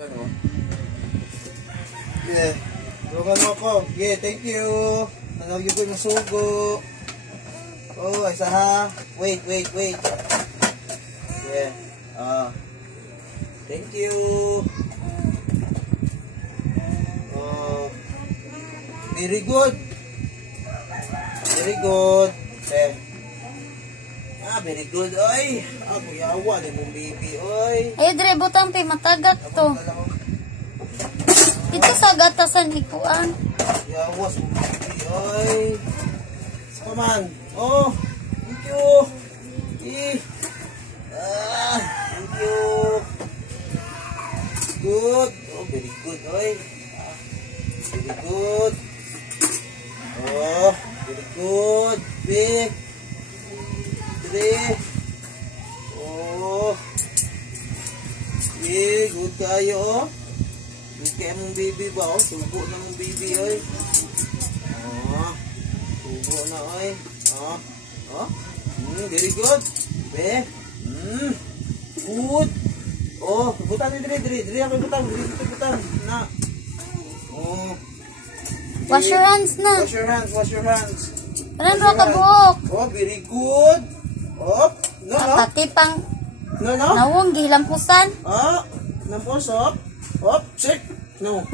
Yeah. Tulungan mo ako. Yeah, thank you. Nanaw yung ko yung sugo. Oh, isa ha. Wait. Yeah. Thank you. Oh. Very good. Very good. Eh. Very good, oy. Kuyawa, di mong baby, oy. Ay, dre, butang pi, matagak to. Ito sa gatasan ikuan. Kuyawa, sa mong baby, oy. Saka man. Oh, thank you. Thank you. Good. Oh, very good, oy. Very good. Oh, very good. Big. Oh. Yeah, good kayo. Good kayo mong baby ba? Oh, subo na mong baby, oy. Oh. Subo na, oy. Oh. Very good. Be. Good. Oh, butang ni diri ako butang. Na. Oh. Wash your hands na. Wash your hands. Ano ka buhok? Oh, very good. Oh, no. Patipang No. nawong gilampusan. Oh, nampos, oh. Oh, check. No.